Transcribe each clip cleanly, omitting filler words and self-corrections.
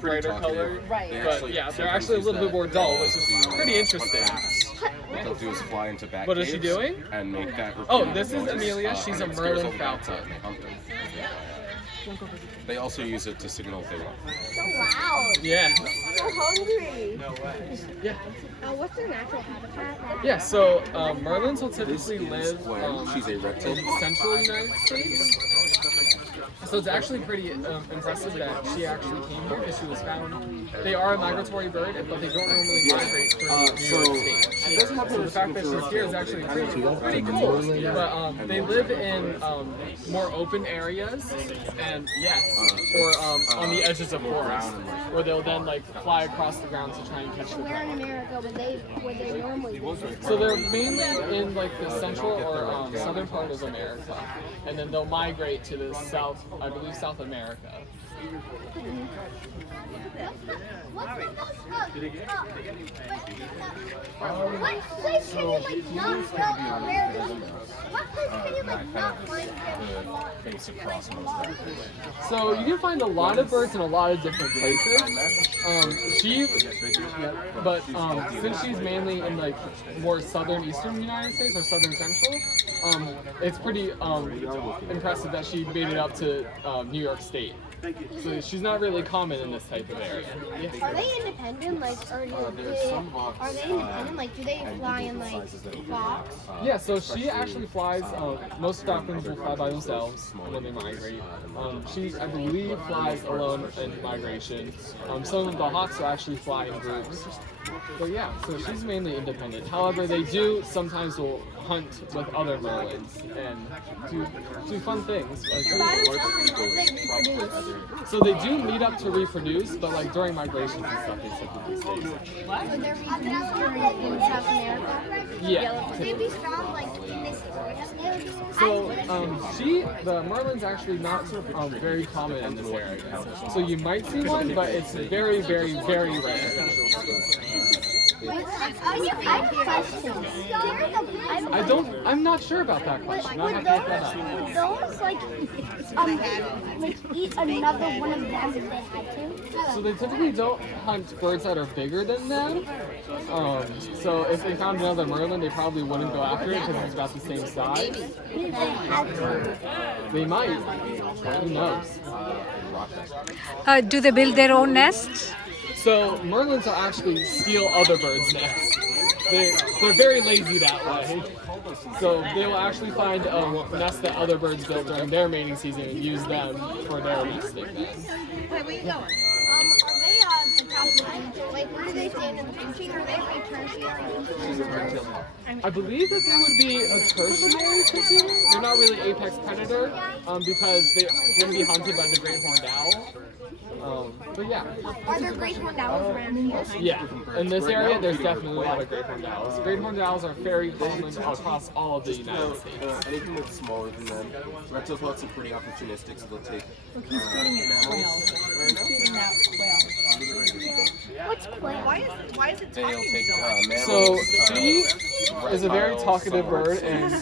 brighter color. Right. But yeah, they're actually a little bit more dull, which is pretty interesting. What they'll do is fly into back What is she caves doing? and make that Oh, repeated this is noise, Amelia. She's a and it scares Merlin all the bats falcon. out and they hunt them. They also use it to signal if they want. So loud. Yeah. So hungry. Yeah. What's their natural habitat? Yeah, so Merlins will This typically is live when she's a in reptile. the central United States. So it's actually pretty impressive that she actually came here because she was found. They are a migratory bird, but they don't normally migrate through New York State. She doesn't have So the fact that she's here is actually pretty cool. But they live in more open areas, and or on the edges of forests, where they'll then like fly across the ground to try and catch the Where in prey. America would they normally live? So they're mainly in like the central or southern part of America, and then they'll migrate to the south, I believe South America. What place can you like not well America? What place can you like not find them? Basic cross most factors. So you can find a lot of birds in a lot of different places. Since she's mainly in like more southern eastern United States or southern central, it's pretty impressive that she made it up to New York State. So she's not really common in this type of area. Yeah. Are they independent? Like, are they independent? Like, do they fly in like flocks? Yeah, so she actually flies, most falcons will fly by themselves when they migrate. She, I believe, flies alone in migration. Some of the hawks will actually fly in groups. But yeah, so she's mainly independent. However, they do sometimes will hunt with other merlins and do fun things. So they do meet up to reproduce, but like during migrations and stuff, they typically stay. Would there be in South America? Yeah. Would they be found like in this area? So the merlin's actually not very common in this area. So you might see one, but it's very, very, very rare. I'm not sure about that question. I'll have to look that up. Those like eat another one of them if they had to? So they typically don't hunt birds that are bigger than them. So if they found another merlin, they probably wouldn't go after it because it's about the same size. If they had to. They might. Who knows? Do they build their own nests? So merlins will actually steal other birds' nests. They're very lazy that way. So they will actually find a nest that other birds built during their mating season and use them for their nesting. Wait, where you going? Like, where do they stand in the food chain? Are they like tertiary? I believe that they would be a tertiary consumer. They're not really apex predator because they can be hunted by the great horned owl. But yeah. Are there great horned owls around here? Yeah. In this area, there's definitely a lot of great horned owls. Great horned owls are very common across all of the United States. Anything that's smaller than them. Reptiles are also pretty opportunistic, so they'll take What's quail? Why is it they'll take mammals. So she is a very talkative bird, and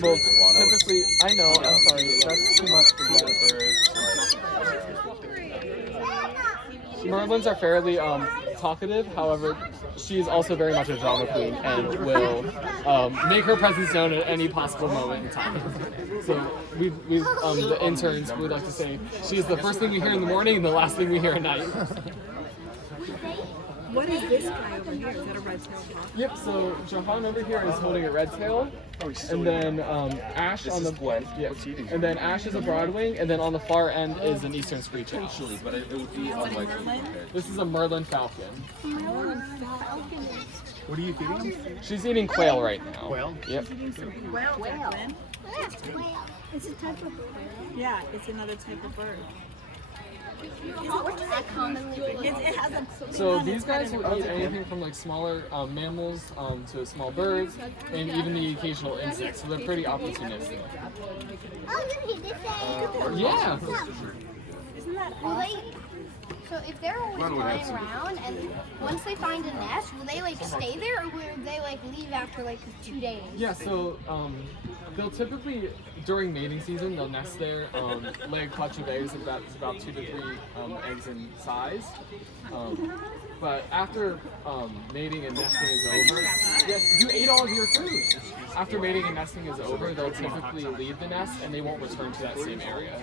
well, typically, I know, I'm sorry, that's too much for the birds. Merlins are fairly talkative, however, she is also very much a drama queen and will make her presence known at any possible moment in time. So the interns would like to say she is the first thing we hear in the morning and the last thing we hear at night. What is this guy over here? Is that a red tail hawk? Yep, so Jahan over here is holding a red tail, and then Ash on the and then Ash is a broadwing, and then on the far end is an eastern screech owl. But it would be unlikely. This is a Merlin falcon. What are you feeding them? She's eating quail right now. Quail? Yep. Quail. That's quail. It's a type of quail. Yeah, it's another type of bird. What does that commonly look like? It has a So these guys will eat anything from like smaller mammals to small birds, and even the occasional insects. So they're pretty opportunistic. Oh, you need this. Yeah. Isn't that Well, awesome? So if they're always flying around and once they find a nest, will they like stay there or will they like leave after like 2 days? Yeah, so they'll typically during mating season they'll nest there, lay a clutch of eggs of about 2 to 3 eggs in size. But after mating and nesting is over, yes, you ate all of your food. After mating and nesting is over, they'll typically leave the nest and they won't return to that same area.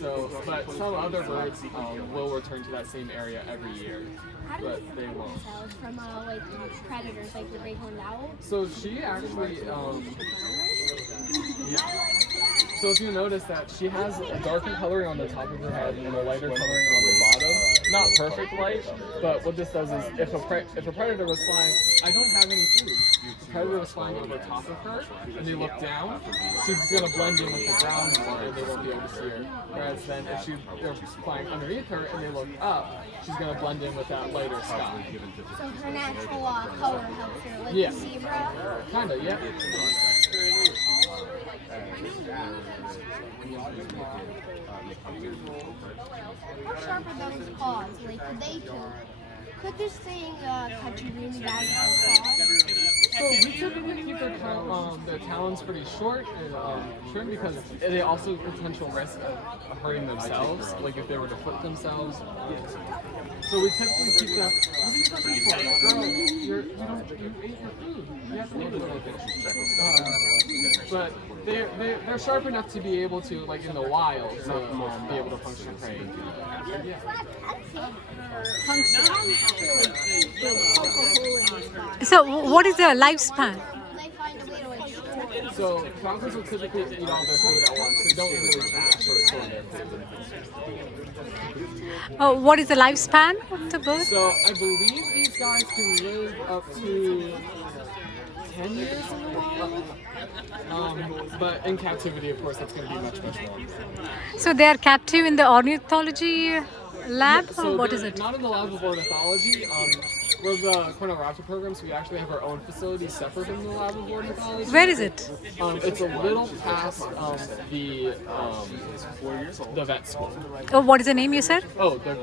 So, but some other birds will return to that same area every year, How do but they they won't. themselves from like predators like the great horned owl? So she actually, yeah. So if you notice that she has a darker coloring on the top of her head and a lighter coloring on the bottom. Not perfect light, but what this does is if a predator was flying, I don't have any food. The predator was flying over top of her and they look down, she's gonna blend in with the ground and they won't be able to see her. Whereas then if they're flying underneath her and they look up, she's gonna blend in with that lighter sky. So her natural color helps her, like Yeah. the zebra. Kinda, yeah. How sharp are those claws? Like, could this thing cut you really bad with those claws? So we typically keep their talons pretty short and trim because they also potential risk of hurting themselves, like if they were to foot themselves. So we typically keep them. What are you looking for? Girl, you ate your food. You have to eat it. But they're sharp enough to be able to, like in the wild, to be able to puncture prey. Yeah. So what is their lifespan? They find a way to like store it. So falcons will typically eat all their food at once. They don't really actually store their food. What is the lifespan of the bird? So I believe these guys can live up to 10 years in the wild. But in captivity, of course, that's going to be much, much more. So they are captive in the ornithology lab, So or what they're is it? not in the lab of ornithology. We're the Cornell Raptor program, so we actually have our own facility separate from the lab of ornithology. Where is it? It's a little past the vet school. Oh, what is the name you said? Oh, the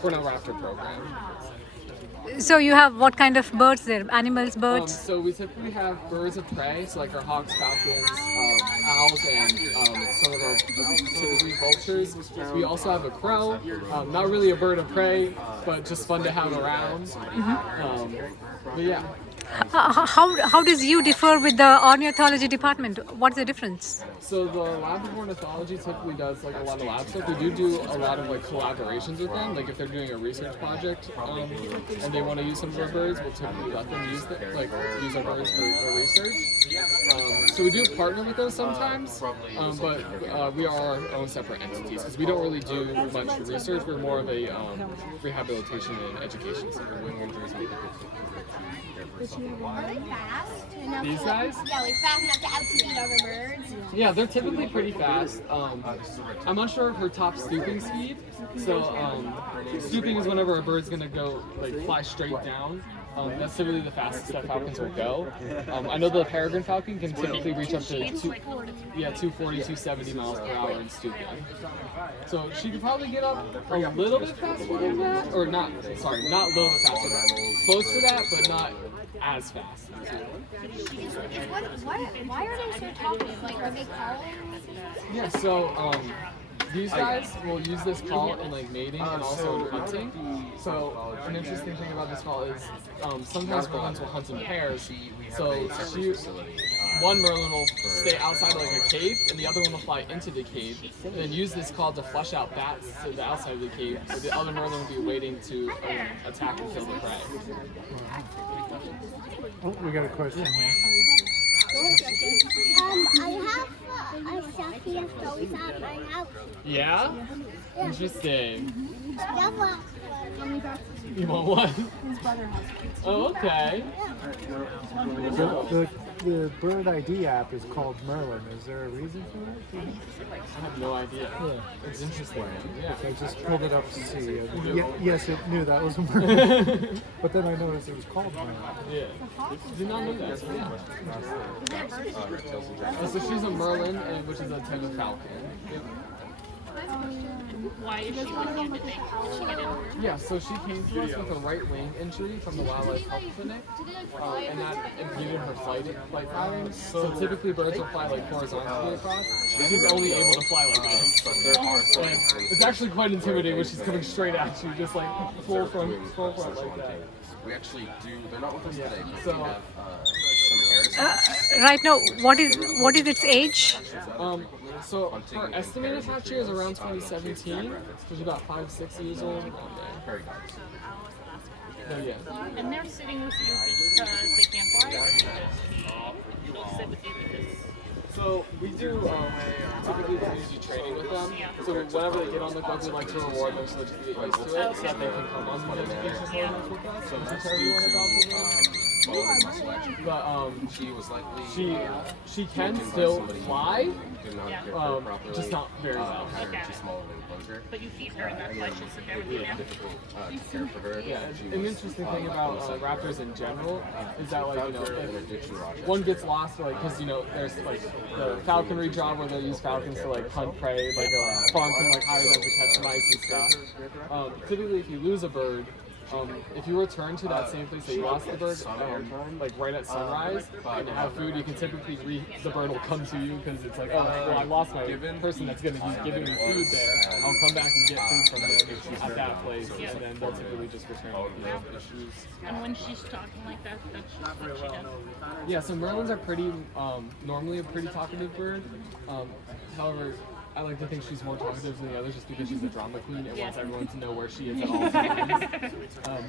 Cornell Raptor program. So you have what kind of birds there? Animals, birds? So we typically have birds of prey, so like our hawks, falcons, owls, and some of our typically vultures. We also have a crow, not really a bird of prey, but just fun to have around. But yeah. How does you differ with the ornithology department? What's the difference? So the lab of ornithology typically does like a lot of lab stuff. We do a lot of like collaborations with them. Like if they're doing a research project and they want to use some of our birds, we'll typically let them use our birds for research. So we do partner with them sometimes, but we are our own separate entities because we don't really do much research. We're more of a rehabilitation and education center. Are they fast enough These to, guys? Yeah, like fast enough to outspeed other birds. Yeah, they're typically pretty fast. I'm unsure of her top stooping speed. So stooping is whenever a bird's gonna go like fly straight down. That's typically the fastest that falcons will go. I know the peregrine falcon can typically reach up to 240, 270 miles per hour in stooping. So she could probably get up a little bit faster than that, or not. Sorry, not a little bit faster than that. Close to that, but not as fast. Why are they so talkative? Like, are they calling? Yeah, so these guys will use this call in like mating and also in hunting. So an interesting thing about this call is sometimes merlins will hunt in pairs. So one merlin will stay outside like a cave, and the other one will fly into the cave, and then use this call to flush out bats to the outside of the cave. So the other merlin will be waiting to attack and kill the prey. Oh, we got a question here. I have a selfie of those at my house. Yeah? Interesting. That one. You want one? Oh, okay. The Bird ID app is called Merlin. Is there a reason for that? I have no idea. Yeah. It's interesting. Yeah. I just pulled it up to see. Yes, it knew that was a Merlin. But then I noticed it was called Merlin. Yeah. Did not know that. Yeah. So she's a merlin, which is a type of falcon. Yeah. Why is she with you? Did she get injured? Yeah, so she came to us with a right wing injury from the Wildlife Health Clinic, and that impeded her flight patterns. So typically birds will fly like horizontally across. She's only able to fly like this. But there are some And it's actually quite intimidating when she's coming straight at you, just like full front like that. We actually do. They're not with us today. But So- we have some hares. Right now, what is its age? So her estimated hatch year is around 2017. She's about 5-6 years old. Very good. So yeah. And they're sitting with you because they can't fly, or they'll sit with you because So we do typically community training with them. So whenever they get on the club, we like to reward them so that they get used to it, so that they can come on the education programs with us. So teach everyone about the Bone and muscle action. But She was likely. she can still fly, Did not care for her properly. just not very well. Had her Okay. too small of an enclosure. but you feed her and that's why she'll sit there with you now. Difficult to care for her. Yeah, She an was, interesting thing about raptors in general is that like found her in if addiction Rochester. one gets lost, like because there's like the falconry job where they use falcons to like hunt prey, like a fawn can like hire them to catch mice and stuff. Typically, if you lose a bird, if you return to that same place that you lost the bird, like right at sunrise, and have food, you can typically the bird will come to you because it's like, oh, well, I lost my person that's going to be giving me food there. I'll come back and get food from them at that place, and then they'll typically just return. And when she's talking like that, that's just what she does. Yeah, so merlins are pretty, normally a pretty talkative bird. However, I like to think she's more talkative than the others just because she's a drama queen and wants everyone to know where she is at all times.